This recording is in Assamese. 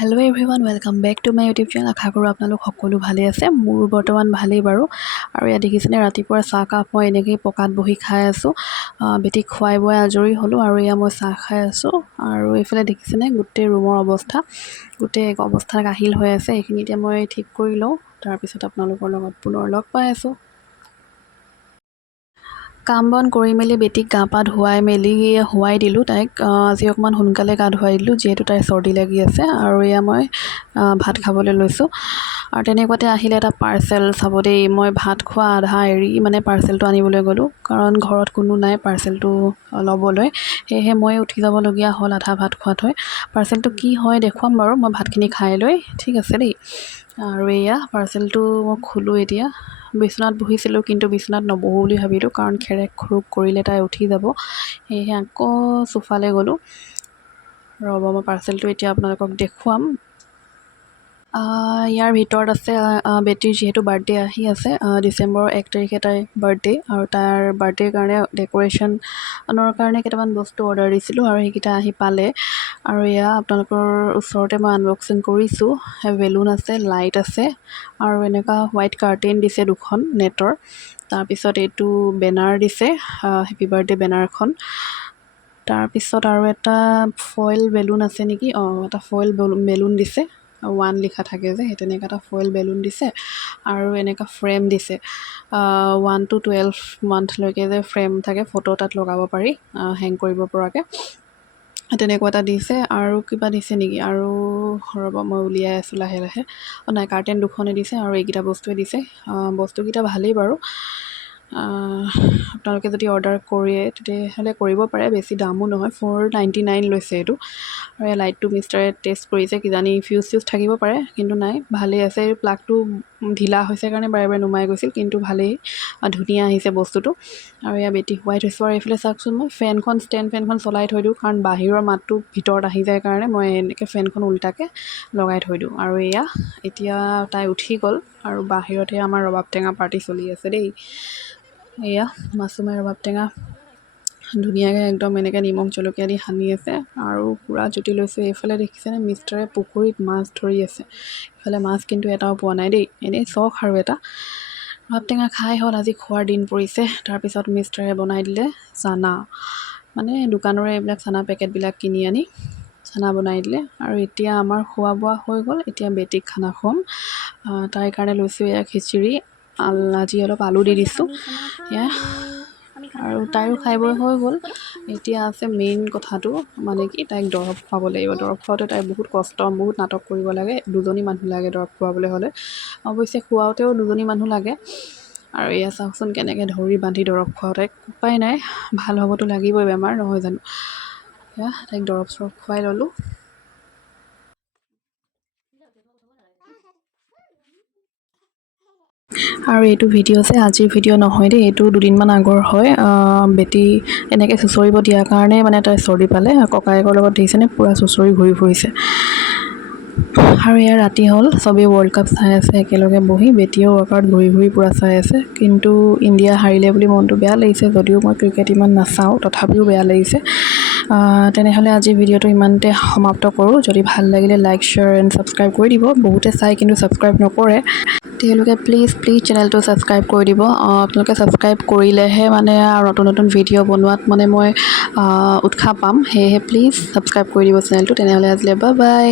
Hello' everyone, welcome back to my YouTube channel. আশা কৰোঁ আপোনালোক সকলো ভালেই আছে। মোৰ বৰ্তমান ভালেই বাৰু। আৰু ইয়াত দেখিছেনে, ৰাতিপুৱা চাহকাপ মই এনেকৈয়ে পকাত বহি খাই আছোঁ। বেটিক খুৱাই বোৱাই আজৰি হ'লোঁ আৰু এয়া মই চাহ খাই আছোঁ। আৰু এইফালে দেখিছেনে গোটেই ৰুমৰ অৱস্থা, গোটেই অৱস্থা কাহিল হৈ আছে। এইখিনি এতিয়া মই ঠিক কৰি লওঁ, তাৰপিছত আপোনালোকৰ লগত পুনৰ লগ পাই আছোঁ। কাম বন কৰি মেলি বেটিক গা পা ধুৱাই মেলি শুৱাই দিলোঁ। তাইক আজি অকণমান সোনকালে গা ধুৱাই দিলোঁ, যিহেতু তাইৰ চৰ্দি লাগি আছে। আৰু এয়া মই ভাত খাবলৈ লৈছোঁ। আৰু তেনেকুৱাতে আহিলে এটা পাৰ্চেল। চাব দেই, মই ভাত খোৱা আধা এৰি মানে পাৰ্চেলটো আনিবলৈ গ'লোঁ, কাৰণ ঘৰত কোনো নাই পাৰ্চেলটো ল'বলৈ। সেয়েহে মই উঠি যাবলগীয়া হ'ল আধা ভাত খোৱা থৈ। পাৰ্চেলটো কি হয় দেখুৱাম বাৰু, মই ভাতখিনি খাই লৈ। ঠিক আছে দেই। আৰু এয়া পাৰ্চেলটো মই খোলোঁ এতিয়া। বিচনাত বহিছিলোঁ, কিন্তু বিচনাত নবহোঁ বুলি ভাবিলোঁ, কাৰণ খেৰেক খুৰুক কৰিলে তাই উঠি যাব। সেয়েহে আকৌ চোফালৈ গ'লোঁ। ৰ'ব, মই পাৰ্চেলটো এতিয়া আপোনালোকক দেখুৱাম। ইয়াৰ ভিতৰত আছে বেটিৰ যিহেতু বাৰ্থডে আহি আছে, ডিচেম্বৰৰ 1 তাৰিখে তাইৰ বাৰ্থডে। আৰু তাৰ বাৰ্থডেৰ কাৰণে ডেক'ৰেশ্যনৰ কাৰণে কেইটামান বস্তু অৰ্ডাৰ দিছিলোঁ, আৰু সেইকেইটা আহি পালে। আৰু এয়া আপোনালোকৰ ওচৰতে মই আনবক্সিং কৰিছোঁ। বেলুন আছে, লাইট আছে, আৰু এনেকুৱা হোৱাইট কাৰ্টেইন দিছে দুখন নেটৰ। তাৰপিছত এইটো বেনাৰ দিছে, হেপী বাৰ্থডে বেনাৰখন। তাৰপিছত আৰু এটা ফইল বেলুন আছে নেকি, এটা ফইল বেলুন দিছে। 1 লিখা থাকে যে, সেই তেনেকৈ এটা ফইল বেলুন দিছে। আৰু এনেকুৱা ফ্ৰেম দিছে, 1 to 12 মান্থলৈকে যে ফ্ৰেম থাকে, ফটো তাত লগাব পাৰি, হেং কৰিব পৰাকৈ। তেনেকুৱা এটা দিছে। আৰু কিবা দিছে নেকি, আৰু ৰ'ব মই উলিয়াই আছোঁ লাহে লাহে। নাই, কাৰ্টেন দুখনে দিছে, আৰু এইকেইটা বস্তুৱে দিছে। বস্তুকেইটা ভালেই বাৰু। আপোনালোকে যদি অৰ্ডাৰ কৰে তেতিয়াহ'লে কৰিব পাৰে, বেছি দামো নহয়। 499 লৈছে এইটো। আৰু এই লাইটটো মিষ্টাৰে টেষ্ট কৰিছে, কিজানি ফিউজ থাকিব পাৰে, কিন্তু নাই, ভালেই আছে। প্লাগটো ঢিলা হৈছে কাৰণে বাৰে বাৰে নুমাই গৈছিল, কিন্তু ভালেই, ধুনীয়া আহিছে বস্তুটো। আৰু এয়া বেটি শুৱাই থৈছোঁ। আৰু এইফালে চাওকচোন, মই ষ্টেণ্ড ফেনখন চলাই থৈ দিওঁ, কাৰণ বাহিৰৰ মাতটো ভিতৰত আহি যায় কাৰণে মই এনেকৈ ফেনখন উল্টাকৈ লগাই থৈ দিওঁ। আৰু এয়া এতিয়া তাই উঠি গ'ল, আৰু বাহিৰতহে আমাৰ ৰবাব টেঙা পাৰ্টি চলি আছে দেই। এয়া মাছুমাই ৰবাব টেঙা ধুনীয়াকৈ একদম এনেকৈ নিমখ জলকীয়া দি সানি আছে, আৰু পূৰা জুতি লৈছে। এইফালে দেখিছেনে, মিষ্টাৰে পুখুৰীত মাছ ধৰি আছে। এইফালে মাছ কিন্তু এটাও পোৱা নাই দেই, এনেই চখ আৰু এটা। ৰবাব টেঙা খাই হ'ল, আজি খোৱাৰ দিন পৰিছে। তাৰপিছত মিষ্টাৰে বনাই দিলে চানা, মানে দোকানৰে এইবিলাক চানা পেকেটবিলাক কিনি আনি চানা বনাই দিলে। আৰু এতিয়া আমাৰ খোৱা বোৱা হৈ গ'ল। এতিয়া বেটিক খানা খুৱাম। তাইৰ কাৰণে লৈছোঁ এয়া খিচিৰি, আজি অলপ আলু দি দিছোঁ এয়া। আৰু তাইৰো খাই বৈ হৈ গ'ল। এতিয়া আছে মেইন কথাটো, মানে কি, তাইক দৰৱ খুৱাব লাগিব। দৰৱ খুৱাওঁতে তাইৰ বহুত কষ্ট, বহুত নাটক কৰিব লাগে। 2জনী মানুহ লাগে দৰৱ খুৱাবলৈ হ'লে। অৱশ্যে খুৱাওঁতেও 2জনী মানুহ লাগে। আৰু এয়া চাওকচোন, কেনেকৈ ধৰি বান্ধি দৰৱ খুৱাওঁ তাইক। উপায় নাই, ভাল হ'বতো লাগিবই, বেমাৰ নহয় জানো। এয়া তাইক দৰৱ চৰৱ খুৱাই ল'লোঁ। আৰু এইটো ভিডিঅ' যে আজিৰ ভিডিঅ' নহয় দেই, এইটো 2 দিনমান আগৰ হয়। বেটি এনেকৈ চুঁচৰিব দিয়াৰ কাৰণে মানে তাই চৰ্দি পালে, ককায়েকৰ লগত দেখিছেনে পূৰা চুঁচৰি ঘূৰি ফুৰিছে। আৰু ইয়াৰ ৰাতি হ'ল, চবেই ৱৰ্ল্ড কাপ চাই আছে একেলগে বহি। বেটিয়েও ৱৰ্কআউট ঘূৰি ঘূৰি পূৰা চাই আছে। কিন্তু ইণ্ডিয়া হাৰিলে বুলি মনটো বেয়া লাগিছে, যদিও মই ক্ৰিকেট ইমান নাচাওঁ, তথাপিও বেয়া লাগিছে। তেনেহ'লে আজি ভিডিঅ'টো ইমানতে সমাপ্ত কৰোঁ। যদি ভাল লাগিলে লাইক, শ্বেয়াৰ এণ্ড ছাবস্ক্ৰাইব কৰি দিব। বহুতে চাই কিন্তু ছাবস্ক্ৰাইব নকৰে, তেওঁলোকে প্লিজ চেনেলটো ছাবস্ক্ৰাইব কৰি দিব। আপোনালোকে ছাবস্ক্ৰাইব কৰিলেহে মানে আৰু নতুন ভিডিঅ' বনোৱাত মানে মই উৎসাহ পাম। সেয়েহে প্লিজ ছাবস্ক্ৰাইব কৰি দিব চেনেলটো। তেনেহ'লে আজিলৈ বাই বাই।